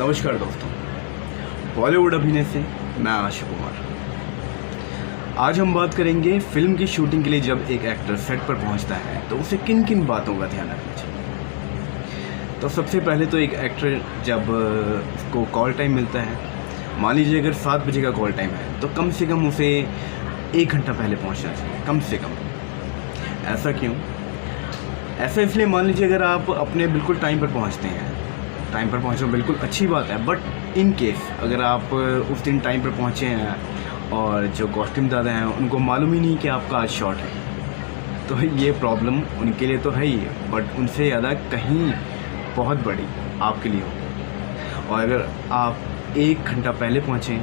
नमस्कार दोस्तों, बॉलीवुड अभिनय से मैं आशिक कुमार। आज हम बात करेंगे फिल्म की शूटिंग के लिए जब एक एक्टर सेट पर पहुंचता है तो उसे किन किन बातों का ध्यान रखना चाहिए। तो सबसे पहले तो एक एक्टर जब उसको कॉल टाइम मिलता है, मान लीजिए अगर 7 बजे का कॉल टाइम है तो कम से कम उसे 1 घंटा पहले पहुंचना चाहिए, कम से कम। ऐसा क्यों? ऐसा इसलिए, मान लीजिए अगर आप अपने बिल्कुल टाइम पर पहुंचते हैं, टाइम पर पहुंचना बिल्कुल अच्छी बात है, बट इन केस अगर आप उस दिन टाइम पर पहुंचे हैं और जो कॉस्ट्यूम दादा हैं उनको मालूम ही नहीं कि आपका आज शॉट है, तो ये प्रॉब्लम उनके लिए तो है ही, बट उनसे ज़्यादा कहीं बहुत बड़ी आपके लिए हो। और अगर आप 1 घंटा पहले पहुँचें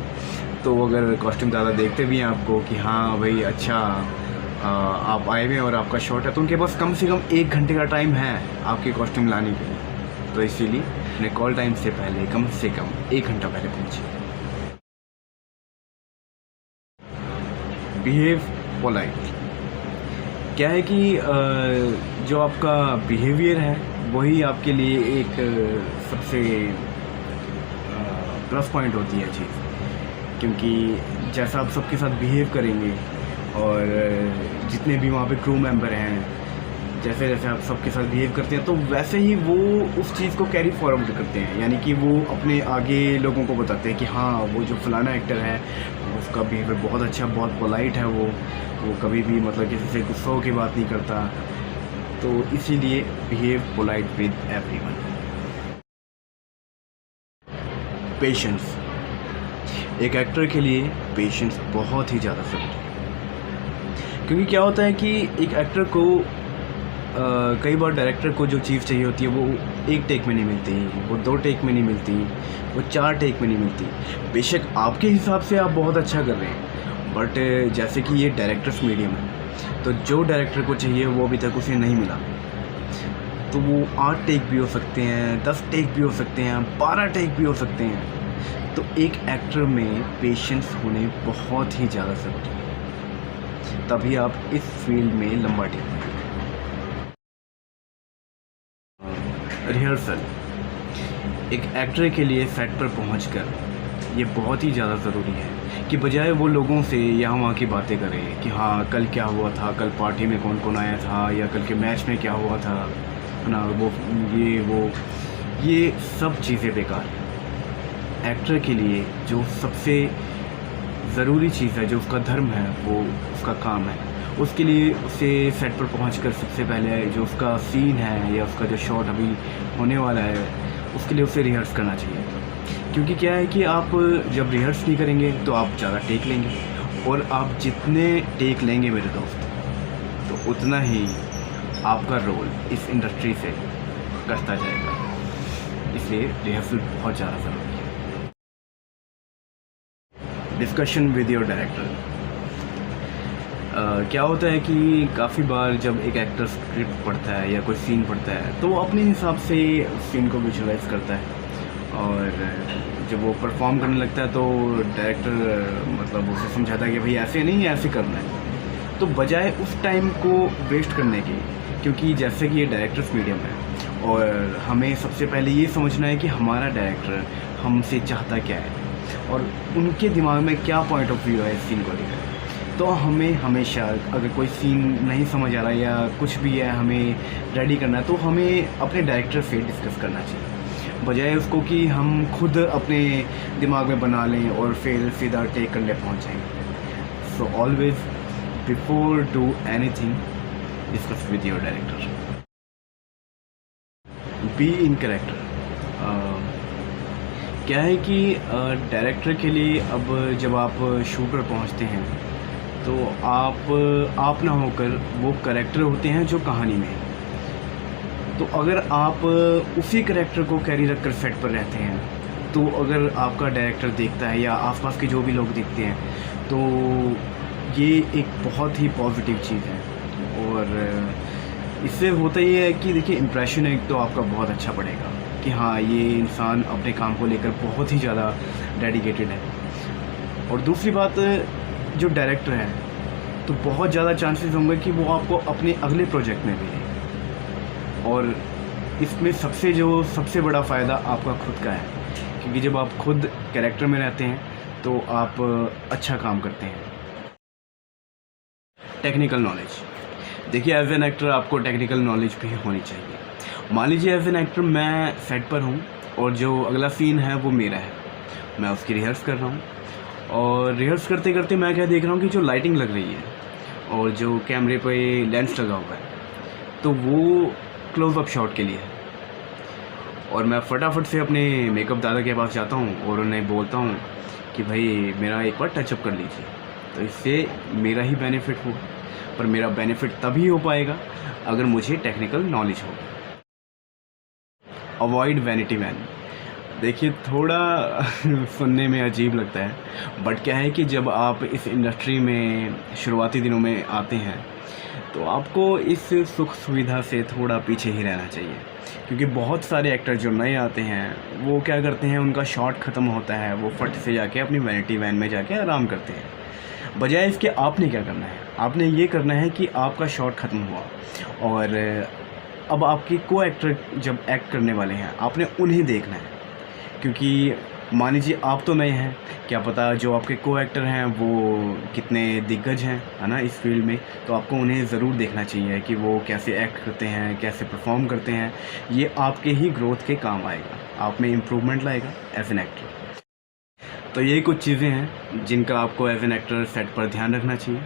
तो अगर कॉस्ट्यूम दादा देखते भी हैं आपको कि हाँ भाई अच्छा आप आए हुए हैं और आपका शॉट है, तो उनके पास कम से कम 1 घंटे का टाइम है आपके कॉस्ट्यूम लाने के लिए। तो इसीलिए अपने कॉल टाइम से पहले कम से कम 1 घंटा पहले पहुंचे। Behave polite. क्या है कि जो आपका बिहेवियर है वही आपके लिए एक सबसे प्लस पॉइंट होती है चीज़, क्योंकि जैसा आप सबके साथ बिहेव करेंगे और जितने भी वहाँ पे क्रू मेंबर हैं जैसे जैसे आप सबके साथ बिहेव करते हैं तो वैसे ही वो उस चीज़ को कैरी फॉरवर्ड करते हैं, यानी कि वो अपने आगे लोगों को बताते हैं कि हाँ वो जो फलाना एक्टर है उसका बिहेवियर बहुत अच्छा, बहुत पोलाइट है, वो कभी भी मतलब किसी से गुस्सा होकर बात नहीं करता। तो इसीलिए behave polite with everyone. Patience. एक एक्टर के लिए पेशेंस बहुत ही ज़्यादा ज़रूरी है, क्योंकि क्या होता है कि एक एक्टर को कई बार डायरेक्टर को जो चीज़ चाहिए होती है वो 1 टेक में नहीं मिलती, वो 2 टेक में नहीं मिलती, वो 4 टेक में नहीं मिलती। बेशक आपके हिसाब से आप बहुत अच्छा कर रहे हैं, बट जैसे कि ये डायरेक्टर्स मीडियम है, तो जो डायरेक्टर को चाहिए वो अभी तक उसे नहीं मिला, तो वो 8 टेक भी हो सकते हैं, 10 टेक भी हो सकते हैं, 12 टेक भी हो सकते हैं। तो एक एक्टर में पेशेंस होने बहुत ही ज़्यादा ज़रूरी है, तभी आप इस फील्ड में लंबा टिक पाएंगे। रिहर्सल। एक एक्टर के लिए सेट पर पहुंचकर ये बहुत ही ज़्यादा ज़रूरी है कि बजाय वो लोगों से यहाँ वहाँ की बातें करें कि हाँ कल क्या हुआ था, कल पार्टी में कौन कौन आया था, या कल के मैच में क्या हुआ था, है ना, ये सब चीज़ें बेकार हैं। एक्टर के लिए जो सबसे ज़रूरी चीज़ है, जो उसका धर्म है, वो उसका काम है, उसके लिए उसे सेट पर पहुंचकर सबसे पहले जो उसका सीन है या उसका जो शॉट अभी होने वाला है उसके लिए उसे रिहर्स करना चाहिए। क्योंकि क्या है कि आप जब रिहर्स नहीं करेंगे तो आप ज़्यादा टेक लेंगे, और आप जितने टेक लेंगे मेरे दोस्त तो उतना ही आपका रोल इस इंडस्ट्री से करता जाएगा। इसलिए रिहर्सल बहुत ज़्यादा ज़रूरी है। Discussion with your director. क्या होता है कि काफ़ी बार जब एक एक्टर स्क्रिप्ट पढ़ता है या कोई सीन पढ़ता है तो वो अपने हिसाब से सीन को विजुलाइज करता है, और जब वो परफॉर्म करने लगता है तो डायरेक्टर मतलब उसे समझाता है कि भाई ऐसे नहीं, ऐसे करना है। तो बजाय उस टाइम को वेस्ट करने के, क्योंकि जैसे कि ये डायरेक्टर्स मीडियम है और हमें सबसे पहले ये समझना है कि हमारा डायरेक्टर हमसे चाहता क्या है और उनके दिमाग में क्या पॉइंट ऑफ व्यू है इस सीन को लेकर। तो हमें हमेशा अगर कोई सीन नहीं समझ आ रहा या कुछ भी है हमें रेडी करना है तो हमें अपने डायरेक्टर से डिस्कस करना चाहिए, बजाय उसको कि हम खुद अपने दिमाग में बना लें और फिर सीधा टेक करने पहुँच जाएंगे। So always before do anything discuss with your director. Be in character. क्या है कि डायरेक्टर के लिए अब जब आप शूट पर पहुँचते हैं तो आप ना होकर वो कैरेक्टर होते हैं जो कहानी में है। तो अगर आप उसी कैरेक्टर को कैरी रखकर सेट पर रहते हैं तो अगर आपका डायरेक्टर देखता है या आसपास के जो भी लोग देखते हैं तो ये एक बहुत ही पॉजिटिव चीज़ है, और इससे होता ये है कि देखिए इम्प्रेशन एक तो आपका बहुत अच्छा पड़ेगा कि हाँ ये इंसान अपने काम को लेकर बहुत ही ज़्यादा डेडिकेटेड है। और दूसरी बात, जो डायरेक्टर है तो बहुत ज़्यादा चांसेस होंगे कि वो आपको अपने अगले प्रोजेक्ट में भी लें, और इसमें सबसे बड़ा फ़ायदा आपका खुद का है क्योंकि जब आप खुद कैरेक्टर में रहते हैं तो आप अच्छा काम करते हैं। टेक्निकल नॉलेज, देखिए एज एन एक्टर आपको टेक्निकल नॉलेज भी होनी चाहिए। मान लीजिए एज एन एक्टर मैं सेट पर हूँ और जो अगला सीन है वो मेरा है, मैं उसकी रिहर्स कर रहा हूँ और रिहर्स करते करते मैं क्या देख रहा हूँ कि जो लाइटिंग लग रही है और जो कैमरे पे लेंस लगा हुआ है तो वो क्लोज़अप शॉट के लिए है और मैं फटाफट से अपने मेकअप दादा के पास जाता हूँ और उन्हें बोलता हूँ कि भाई मेरा एक बार टचअप कर लीजिए। तो इससे मेरा ही बेनिफिट होगा, पर मेरा बेनिफिट तभी हो पाएगा अगर मुझे टेक्निकल नॉलेज हो। अवॉइड वैनिटी वैन, देखिए थोड़ा सुनने में अजीब लगता है बट क्या है कि जब आप इस इंडस्ट्री में शुरुआती दिनों में आते हैं तो आपको इस सुख सुविधा से थोड़ा पीछे ही रहना चाहिए, क्योंकि बहुत सारे एक्टर जो नए आते हैं वो क्या करते हैं, उनका शॉट ख़त्म होता है, वो फट से जाके अपनी वैनिटी वैन में जाके आराम करते हैं। बजाय इसके आपने क्या करना है, आपने ये करना है कि आपका शॉट ख़त्म हुआ और अब आपके को एक्टर जब एक्ट करने वाले हैं आपने उन्हें देखना है, क्योंकि मान लीजिए आप तो नए हैं, क्या पता जो आपके को एक्टर हैं वो कितने दिग्गज हैं, है ना, इस फील्ड में, तो आपको उन्हें ज़रूर देखना चाहिए कि वो कैसे एक्ट करते हैं, कैसे परफॉर्म करते हैं। ये आपके ही ग्रोथ के काम आएगा, आप में इम्प्रूवमेंट लाएगा एज एन एक्टर। तो यही कुछ चीज़ें हैं जिनका आपको एज एन एक्टर सेट पर ध्यान रखना चाहिए।